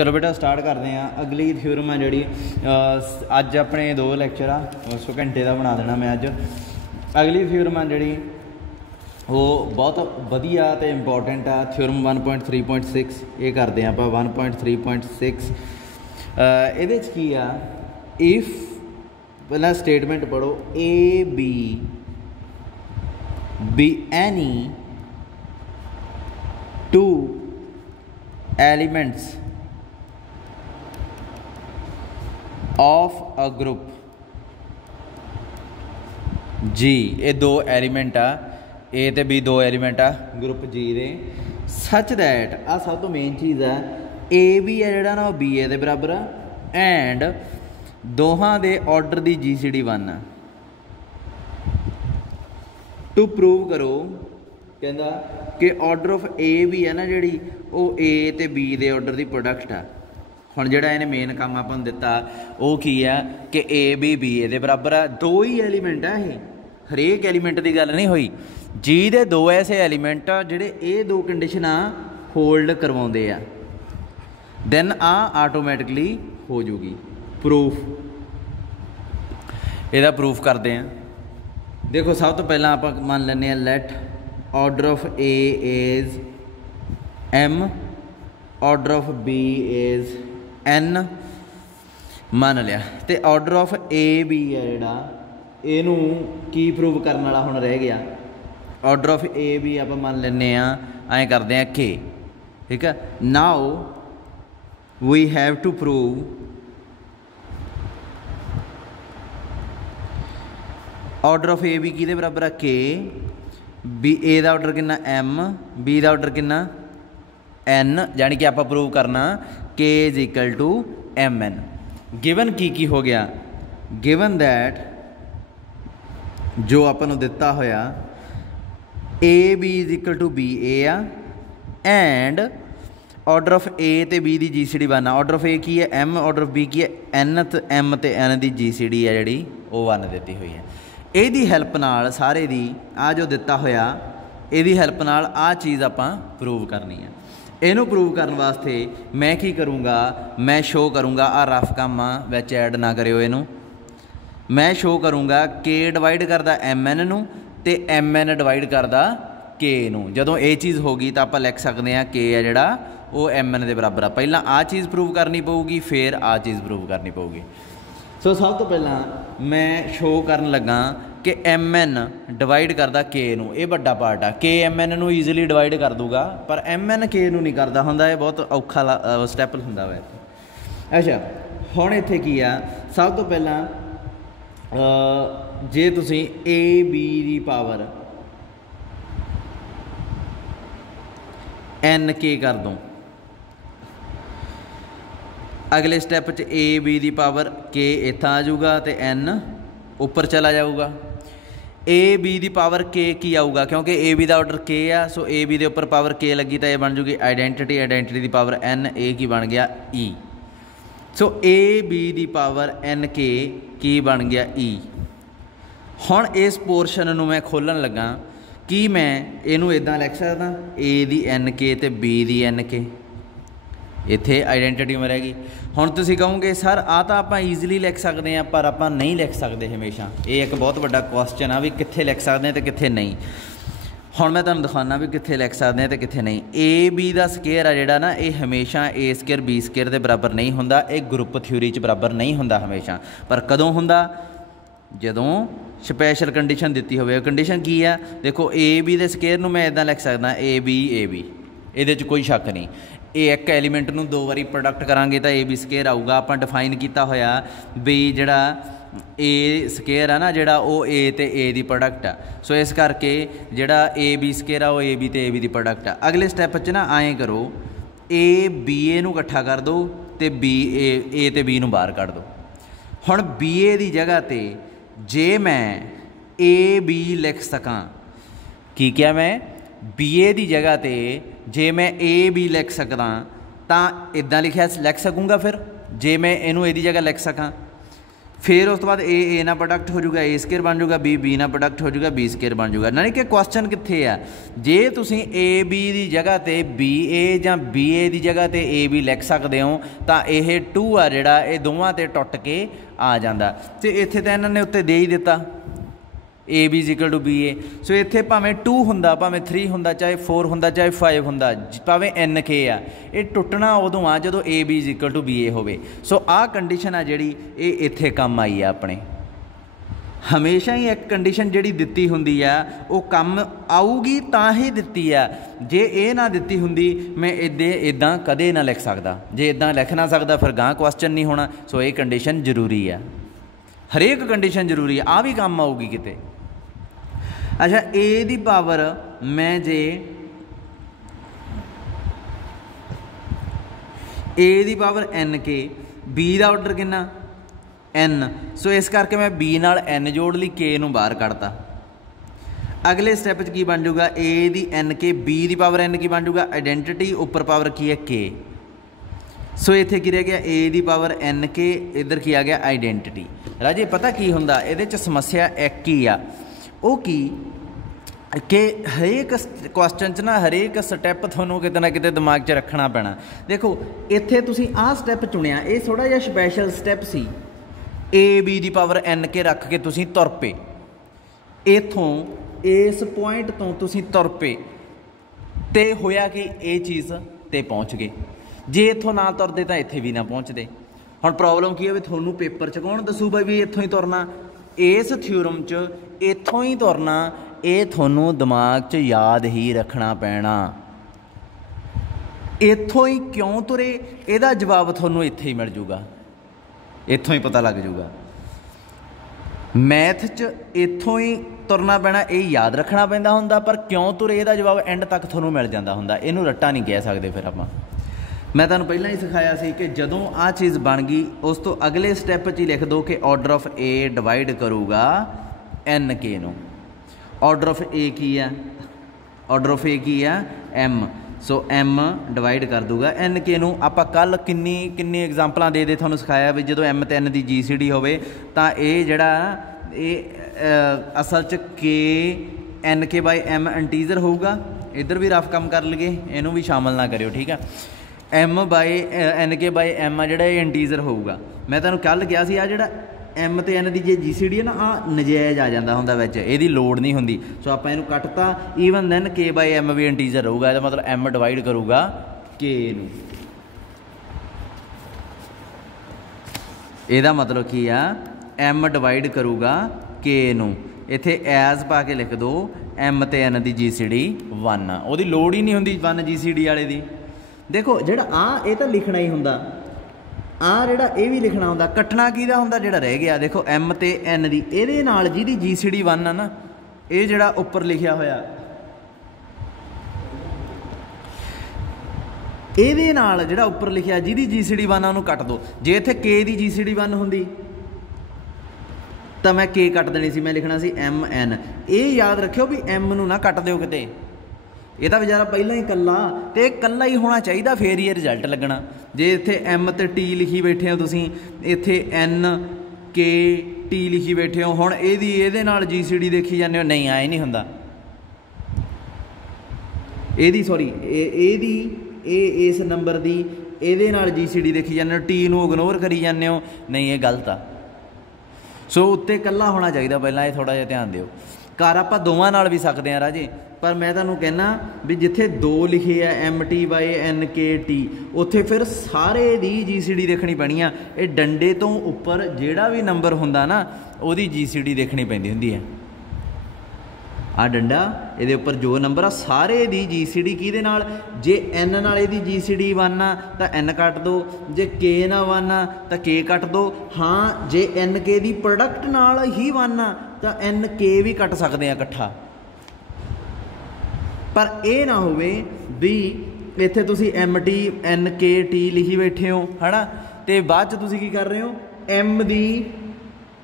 चलो बेटा स्टार्ट करते हैं। अगली थ्योरम है जी अज अपने 2 लैक्चर आ उस घंटे का बना देना मैं अज। अगली थ्योरम है जी वो बहुत वधिया तो इंपॉर्टेंट आ थ्योरम 1.3.6 ये करते हैं आप 1.3.6 ये की आ इफ पहला स्टेटमेंट पढ़ो A B any 2 elements of a group G ये 2 एलीमेंट आ ए ते बी 2 एलीमेंट आ ग्रुप जी दे सच दैट आ सब तो मेन चीज़ है ए बी है जिहड़ा ना बी ए दे बराबर आ एंड दोहां दे ऑर्डर दी GCD 1 टू प्रूव करो कहंदा कि ऑर्डर ऑफ ए बी है ना जिहड़ी वो ए ते बी दे ऑर्डर दी प्रोडक्ट आ। हुण जिहड़ा इहने मेन काम आपां नूं दित्ता वो की है कि ए बी बी ए दे बराबर आ 2 ही एलीमेंट आ ये हरेक एलीमेंट की गल नहीं हुई जी दे 2 ऐसे एलीमेंट जिहड़े ये 2 कंडीशनां होल्ड करवाउंदे आ दैन आ आटोमैटिकली हो जूगी प्रूफ। इहदा प्रूफ करते हैं। देखो सब तो पहला आप मान लें let order of A is M order of B is N मान लिया तो ऑर्डर ऑफ ए बी है जिहड़ा इनू की प्रूव करने वाला हुण रह गया ऑर्डर ऑफ ए बी आप मान लें ऐ करते हैं के ठीक है। Now we have to prove order of A B किहदे बराबर है के बी ए का ऑर्डर कितना M बी का ऑर्डर कितना N यानी कि आप प्रूव करना के is equal to MN। Given की हो गया गिवन दैट जो अपन दिता होया A B is equal to B A आ एंड ऑर्डर ऑफ ए तो बी की GCD 1 ऑर्डर ऑफ ए की है M ऑर्डर ऑफ बी की है N तो M तो N की GCD है जी वो 1 दी हुई है। ਇਹਦੀ ਹੈਲਪ ਨਾਲ ਸਾਰੇ ਦੀ ਆ ਜੋ ਦਿੱਤਾ ਹੋਇਆ ਇਹਦੀ ਹੈਲਪ ਨਾਲ ਆ ਚੀਜ਼ ਆਪਾਂ ਪ੍ਰੂਵ ਕਰਨੀ ਹੈ। ਇਹਨੂੰ ਪ੍ਰੂਵ ਕਰਨ ਵਾਸਤੇ ਮੈਂ ਕੀ ਕਰੂੰਗਾ ਮੈਂ ਸ਼ੋ ਕਰੂੰਗਾ ਆ ਰਫ ਕੰਮ ਵਿੱਚ ਐਡ ਨਾ ਕਰਿਓ ਇਹਨੂੰ ਮੈਂ ਸ਼ੋ ਕਰੂੰਗਾ k ਡਿਵਾਈਡ ਕਰਦਾ mn ਨੂੰ ਤੇ mn ਡਿਵਾਈਡ ਕਰਦਾ k ਨੂੰ। ਜਦੋਂ ਇਹ ਚੀਜ਼ ਹੋ ਗਈ ਤਾਂ ਆਪਾਂ ਲਿਖ ਸਕਦੇ ਹਾਂ k ਹੈ ਜਿਹੜਾ ਉਹ mn ਦੇ ਬਰਾਬਰ ਆ। ਪਹਿਲਾਂ ਆ ਚੀਜ਼ ਪ੍ਰੂਵ ਕਰਨੀ ਪਊਗੀ ਫਿਰ ਆ ਚੀਜ਼ ਪ੍ਰੂਵ ਕਰਨੀ ਪਊਗੀ। सो सब तो पहला मैं शो करन लगा कि MN डिवाइड करता K नूं ये बड़ा पार्ट आ K MN नूं ईजिली डिवाइड कर दूगा पर MN K नूं नहीं करता हुंदा ये बहुत औखा स्टैप हुंदा वा। अच्छा हुण इत्थे की आ सब तो पहला जे तुसीं A B the power NK कर दो अगले स्टैप च ए बी की पावर के इतना आ जाऊगा तो N उपर चला जाऊगा। ए बी की पावर के की आऊगा क्योंकि ए बी का ऑर्डर के आ सो ए बी के उपर पावर के लगी तो यह बन जूगी आइडेंटिटी आइडेंटिटी की पावर N ए की बन गया E सो ए बी की पावर N के की बन गया E। हुण इस पोर्शन में मैं खोलन लगा कि मैं इनू इदां लिख सकदा ए की N के तो बी की N के इत्थे आइडेंटिटी में रह गई। हुण तुसीं कहोगे सर आ तां आपां ईजिली लिख सकते हैं पर आपां नहीं लिख सकते हमेशा ये एक बहुत बड़ा क्वेश्चन आ भी कित्थे लिख सकते हैं तो कित्थे नहीं। हुण मैं तुहानूं दिखाना भी कित्थे लिख सकते हैं तो कित्थे नहीं। ए बी का स्केयर आ जिहड़ा ना ये हमेशा ए स्केयर बी स्केयर के बराबर नहीं हुंदा ये ग्रुप थ्योरी च बराबर नहीं हुंदा हमेशा पर कदों हुंदा जदों स्पैशल कंडीशन दित्ती होवे। कंडीशन की है देखो ए बी के स्केयर नूं मैं इदां लिख सकदा ए बी इहदे च कोई शक नहीं। ये एक एलीमेंट नूं 2 बारी प्रोडक्ट करांगे तो ए बी स्केयर आऊगा। आपां डिफाइन किया होया भी जिहड़ा ए स्केयर है ना जिहड़ा वो ए ते ए दी प्रोडक्ट आ सो इस करके जिहड़ा ए बी स्केयर आ वो ए बी ते ए बी दी प्रोडक्ट आ। अगले स्टैप च ना आएँ करो ए बी ए नूं इकट्ठा कर दो तो बी ए ते बी नूं बाहर कढ़ दो। हुण बी ए दी जगह ते जे मैं ए बी लिख सकां की क्या मैं बी ए की जगह तो जे मैं ए बी लिख सकदा तो इदा लिख सकूँगा फिर जे मैं इनू ए जगह लिख सकां फिर उस तो बाद ए ना प्रोडक्ट हो जाऊगा, ए स्केयर बन जाऊगा, बी ना प्रोडक्ट हो जाऊगा, बी स्केयर बन जाऊगा। यानी कि क्वेश्चन कित्थे आ, जे तुसीं ए बी की जगह ते बी ए जां बी ए की जगह ते ए बी लिख सकते हो तो यह 2 आ जिहड़ा ये दोवां ते टुट के आ जांदा। ते इत्थे तां इन्हां ने उत्ते दे ही दिता A B is equal to B A. सो इत्थे भावें 2 हुंदा, भावें 3 हुंदा, चाहे 4 हुंदा, चाहे 5 हुंदा, भावें एन के आ, ये टुटना उदों आ जदों A B is equal to B A होवे। सो आ कंडीशन आ जिहड़ी ये इत्थे काम आई आ अपने। हमेशा ही एक कंडीशन जिहड़ी दित्ती हुंदी आ वो काम आऊगी तां ही दित्ती आ। जे ये ना दित्ती हुंदी मैं इदां कदे ना लिख सकदा, जे इदां लिख ना सकदा फिर गां क्वेश्चन नहीं होना। सो ये कंडीशन जरूरी है, हरेक कंडीशन जरूरी है, आ भी काम आऊगी किते। अच्छा ए दी पावर मैं जे ए दी पावर एन के, बी का ऑर्डर कितना एन, सो इस करके मैं बी नाल एन जोड़ ली, के नूं बाहर कढ़ता। अगले स्टैप की बन जाऊगा ए दी एन के, बी दी पावर एन की बन जाऊगा आइडेंटिटी, उपर पावर की है के। सो इत्थे की रह गया ए दी पावर एन के, इधर की आ गया आइडेंटिटी। राजे पता की हुंदा इहदे च समस्या एक ही आ, वो की कि हरेक क्वेश्चन च ना हरेक स्टैप थोनों किते ना किते दिमाग च रखना पैना। देखो इत्थे तुसीं आ स्टैप चुनिया, ये थोड़ा जिहा स्पैशल स्टैप सी, ए बी दी पावर एन के रख के तुसीं तुर पे, इत्थों इस पॉइंट तो तुसीं तुर पे ते होया कि ये चीज़ ते पहुँच गए। जे इत्थों ना तुरदे तां इत्थे भी ना पहुँचते। हुण प्रॉब्लम की है भी थोनों पेपर च कौन दसू भाई भी इत्थों ही तुरना, इस थ्योरम च इत्थों ही तुरना, ये थोनों दिमाग च याद ही रखना पैना। इत्थों ही क्यों तुरे, इहदा जवाब थोनों इत्थे ही मिल जूगा, इत्थों ही पता लग जूगा। मैथ च इत्थों ही तुरना पैना, ये याद रखना पैंदा हुंदा, पर क्यों तुरे इहदा जवाब एंड तक थोनों मिल जाता हुंदा। इहनूं रट्टा नहीं कह सकते। फिर आपां मैं तुहानूं पहलां ही सिखाया सी कि जदों आ चीज़ बन गई उस तो अगले स्टैप च ही लिख दो कि ऑर्डर ऑफ ए डिवाइड करूगा एन के नूं। ऑर्डर ऑफ ए की है, ऑर्डर ऑफ ए की है एम, सो एम डिवाइड कर दूगा एन के नूं। आपां कल किन्नी एग्जाम्पलां दे तुहानूं सिखाया भी जदों एम ते एन दी जी सी डी होवे तां ये जिहड़ा ये असल च के एन के बाई एम इंटीजर होऊगा। इधर भी रफ काम कर लगे, इनू भी शामिल ना करियो, ठीक है। एम बाई एन के बाई एम आ जिहड़ा ये इंटीजर होऊगा। मैं तुहानूं कल कहा सी आ जिहड़ा एम ते एन दी जे जी सी डी है ना, आ नजायज़ आ जाता हुंदा विच, इहदी लोड़ नहीं हुंदी। सो आपां इहनूं कटता, ईवन दैन के बाई एम भी इंटीजर रहूगा, इहदा मतलब एम डिवाइड करूगा के नूं। इहदा मतलब की आ एम डिवाइड करूगा के नूं। इत्थे एज पा के लिख दो एम ते एन दी जी सी डी 1 आ, उहदी लोड़ ही नहीं हुंदी 1 जी सी डी वाले दी। देखो जिहड़ा आ ये तो लिखना ही हुंदा, आ जिहड़ा ये भी लिखना हुंदा, कटना किहदा हुंदा जिहड़ा रह गया। देखो एम ते एन दी इहदे नाल जिहदी जी सी डी 1 आ ना, ये जिहड़ा उपर लिखिया होया इहदे नाल जिहड़ा उपर लिखिया जिहदी जी सी डी 1 आ उहनूं कट दो। जे इत्थे के दी जी सी डी 1 हुंदी तो मैं के कट देनी सी, मैं लिखना सी एम एन। ये याद रखियो भी एम नूं ना कट दिओ किते, ਇਹਦਾ ਵਿਚਾਰਾ ਪਹਿਲਾਂ ਹੀ ਕੱਲਾ ਤੇ ਕੱਲਾ ਹੀ ਹੋਣਾ ਚਾਹੀਦਾ, ਫੇਰ ਹੀ ਇਹ ਰਿਜ਼ਲਟ ਲੱਗਣਾ। ਜੇ ਇੱਥੇ ਐਮ ਤੇ ਟੀ ਲਿਖੀ ਬੈਠੇ ਹੋ ਤੁਸੀਂ, ਇੱਥੇ ਐਨ ਕੇ ਟੀ ਲਿਖੀ ਬੈਠੇ ਹੋ, ਹੁਣ ਇਹਦੇ ਨਾਲ ਜੀ ਸੀ ਡੀ ਦੇਖੀ ਜਾਂਦੇ ਹੋ, ਨਹੀਂ ਆਏ ਨਹੀਂ ਹੁੰਦਾ। ਇਹਦੀ ਸੌਰੀ ਇਹਦੀ ਇਹ ਇਸ ਨੰਬਰ ਦੀ ਇਹਦੇ ਨਾਲ ਜੀ ਸੀ ਡੀ ਦੇਖੀ ਜਾਂਦੇ ਹੋ, ਟੀ ਨੂੰ ਇਗਨੋਰ ਕਰੀ ਜਾਂਦੇ ਹੋ, ਨਹੀਂ ਇਹ ਗਲਤ ਆ। ਸੋ ਉੱਤੇ ਕੱਲਾ ਹੋਣਾ ਚਾਹੀਦਾ ਪਹਿਲਾਂ, ਇਹ ਥੋੜ੍ਹਾ ਜਿਹਾ ਧਿਆਨ ਦਿਓ। ਘਰ ਆਪਾਂ ਦੋਵਾਂ ਨਾਲ ਵੀ ਸਕਦੇ ਹਾਂ ਰਾਜੇ, पर मैं तुहानूं कहना भी जिथे 2 लिखे है एम टी बाई एन के टी, उत्थे फिर सारे दी जी सी डी देखनी पैनी आ। ये डंडे तो उपर जिहड़ा भी नंबर हुंदा ना उहदी जी सी डी देखनी पैंदी हुंदी है। आ डंडा इहदे उपर जो नंबर आ सारे दी जी सी डी किहदे नाल, जे एन नाल इहदी जी सी डी 1 आ तां एन कट दो, जे के नाल 1 आ तां के कट दो। हाँ जे एन के दी प्रोडक्ट नाल ही 1 आ तां एन के भी कट सकदे आ इकट्ठा, पर यह ना होवे भी इत्थे तुसी एम टी एन के टी लिखी बैठे हो है ना, तो बाद च तुसी की कर रहे हो एम दी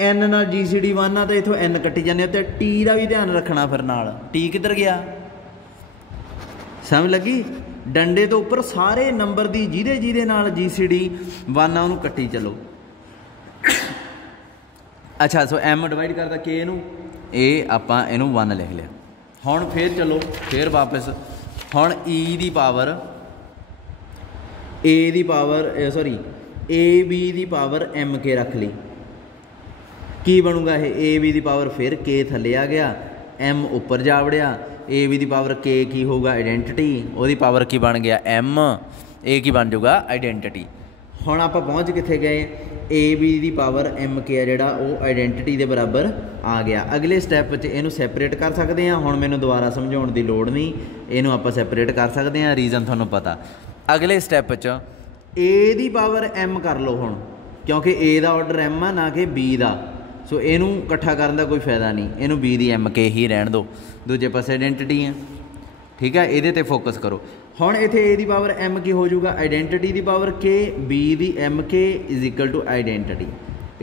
एन नाल जी सी डी 1 आ तो इत्थों एन कट्टी जाने, तो टी का भी ध्यान रखना, फिर नाल टी किधर गया, समझ लगी। डंडे तो उपर सारे नंबर की जिहदे जिहदे नाल जी सी डी 1 आ उहनूं कट्टी चलो। अच्छा सो m डिवाइड करता k नूं, ये आपां इहनूं 1 लिख लिया। हुण फिर चलो फिर वापस हुण e the power a the power sorry a b the power m k रख ली, की बनूगा ये a b दी पावर फिर k थले आ गया, m उपर जा वड़िया, a b the power k की होगा आइडेंटिटी, ਉਹਦੀ पावर की बन गया m, a की बन जाऊगा आइडेंटिटी। हुण आपां पहुँच कित्थे गए, ए बी दी पावर एम के है जिहड़ा वो आइडेंटिटी के बराबर आ गया। अगले स्टैप च इहनूं सैपरेट कर सकते हैं। हुण मैनूं दोबारा समझाउण दी लोड़ नहीं, इहनूं आपां सैपरेट कर सकते हैं, रीजन तुहानूं पता। अगले स्टैप च ए दी पावर एम कर लो हुण, क्योंकि ए दा ऑर्डर एम आ ना कि बी दा, सो इहनूं इकट्ठा करन दा कोई फायदा नहीं, इहनूं बी दी एम के ही रहण दो, दूजे पासे आइडेंटिटी है, ठीक है, इहदे ते फोकस करो। हुण इत्थे ए दी पावर एम की हो जाऊगा आइडेंटिटी दी पावर के, बी दी M K is equal to identity.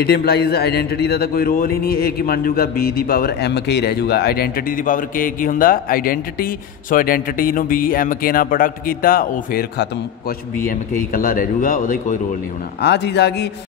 It implies identity का तो कोई रोल ही नहीं, ए की बन जाऊगा बी दी पावर एम के ही रह जाऊगा। आइडेंटिटी दी पावर के की हुंदा आइडेंटिटी, सो आइडेंटिटी नूं बी एम के नाल प्रोडक्ट किया, वो फिर खत्म, कुछ बी एम के ही कल्ला रह जाऊगा, उहदा कोई रोल नहीं होना। आ चीज़ आ गई।